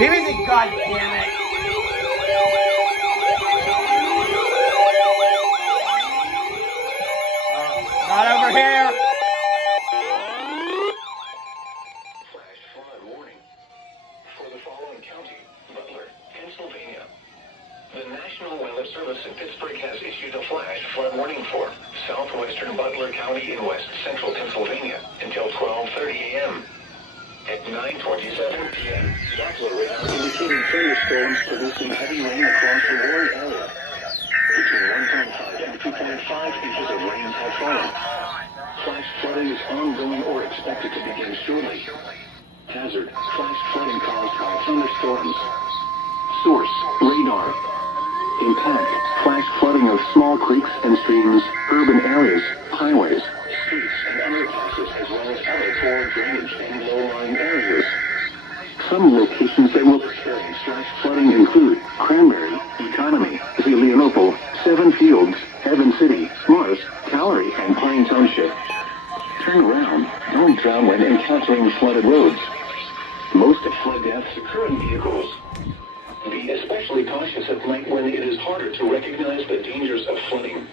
PVC, God damn it. Not over here. Flash flood warning for the following county: Butler, Pennsylvania. The National Weather Service in Pittsburgh has issued a flash flood warning for southwestern Butler County in west central Pennsylvania until 12:30 a.m. At 9:27 p.m., Doppler radar indicating thunderstorms producing heavy rain across the Warren area. Between 1.5 and 2.5 inches of rain have fallen. Flash flooding is ongoing or expected to begin shortly. Hazard: flash flooding caused by thunderstorms. Source: radar. Impact: flash flooding of small creeks and streams, urban areas, highways, streets, and underpasses, as well as other poor drainage and low-lying areas. Some locations that will experience flash flooding include Cranberry, Economy, Zelienople, Seven Fields, Heaven City, Morris, Callery, and Pine Township. Turn around. Don't drown when encountering flooded roads. Most of flood deaths occur in vehicles. Be especially cautious at night when it is harder to recognize the dangers of flooding.